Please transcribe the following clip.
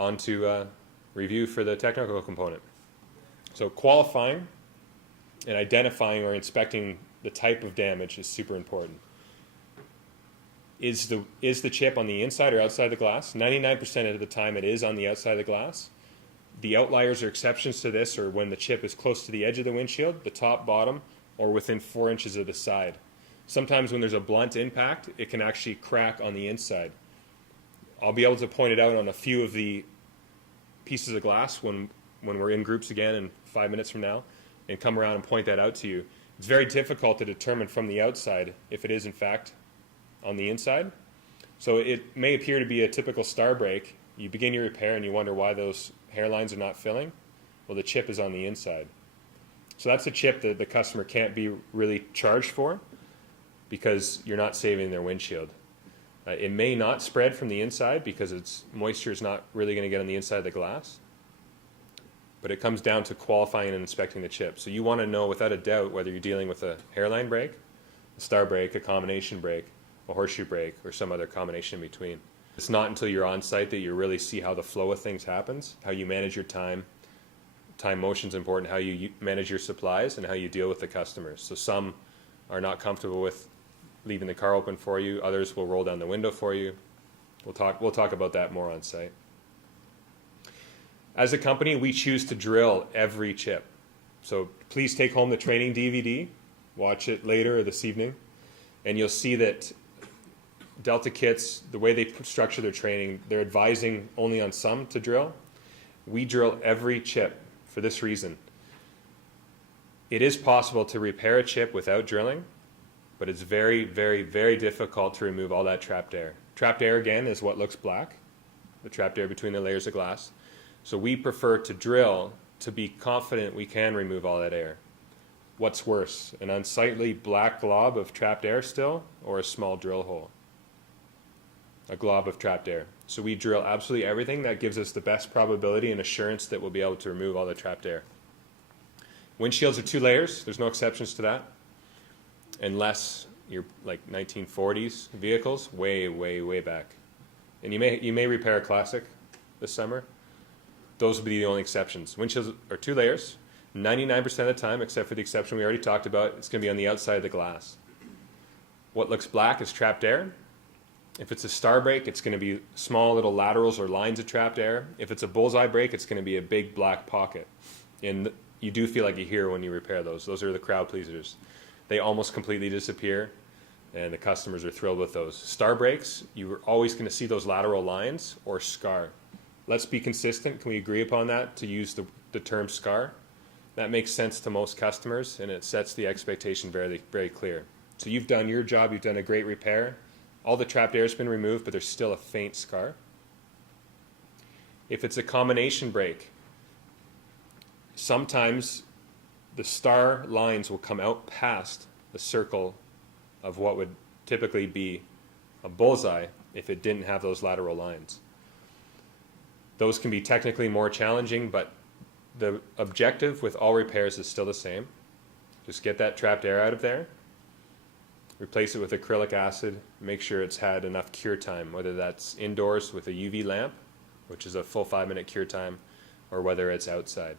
on to review for the technical component. So qualifying and identifying or inspecting the type of damage is super important. Is the chip on the inside or outside the glass? 99% of the time it is on the outside of the glass. The outliers or exceptions to this are when the chip is close to the edge of the windshield, the top, bottom, or within 4 inches of the side. Sometimes when there's a blunt impact, it can actually crack on the inside. I'll be able to point it out on a few of the pieces of glass when we're in groups again in 5 minutes from now, and come around and point that out to you. It's very difficult to determine from the outside if it is in fact on the inside. So it may appear to be a typical star break. You begin your repair and you wonder why those hairlines are not filling. Well, the chip is on the inside. So that's a chip that the customer can't be really charged for because you're not saving their windshield. It may not spread from the inside because moisture is not really going to get on the inside of the glass. But it comes down to qualifying and inspecting the chip. So you want to know without a doubt whether you're dealing with a hairline break, a star break, a combination break, a horseshoe break, or some other combination in between. It's not until you're on site that you really see how the flow of things happens, how you manage your time. Time motion is important, how you manage your supplies, and how you deal with the customers. So some are not comfortable with leaving the car open for you. Others will roll down the window for you. We'll talk about that more on site. As a company, we choose to drill every chip. So please take home the training DVD, watch it later or this evening, and you'll see that Delta Kits, the way they structure their training, they're advising only on some to drill. We drill every chip for this reason. It is possible to repair a chip without drilling, but it's very, very, very difficult to remove all that trapped air. Trapped air, again, is what looks black, the trapped air between the layers of glass. So we prefer to drill to be confident we can remove all that air. What's worse, an unsightly black glob of trapped air still, or a small drill hole? A glob of trapped air. So we drill absolutely everything that gives us the best probability and assurance that we'll be able to remove all the trapped air. Windshields are 2 layers. There's no exceptions to that. Unless you're like 1940s vehicles, way, way, way back. And you may repair a classic this summer. Those will be the only exceptions. Windshields are 2 layers. 99% of the time, except for the exception we already talked about, it's going to be on the outside of the glass. What looks black is trapped air. If it's a star break, it's going to be small little laterals or lines of trapped air. If it's a bullseye break, it's going to be a big black pocket. And you do feel like you hear when you repair those. Those are the crowd pleasers. They almost completely disappear, and the customers are thrilled with those. Star breaks, you're always going to see those lateral lines or scar. Let's be consistent. Can we agree upon that to use the term scar? That makes sense to most customers, and it sets the expectation very, very clear. So you've done your job. You've done a great repair. All the trapped air has been removed, but there's still a faint scar. If it's a combination break, sometimes the star lines will come out past the circle of what would typically be a bullseye if it didn't have those lateral lines. Those can be technically more challenging, but the objective with all repairs is still the same. Just get that trapped air out of there, replace it with acrylic acid, make sure it's had enough cure time, whether that's indoors with a UV lamp, which is a full 5-minute cure time, or whether it's outside.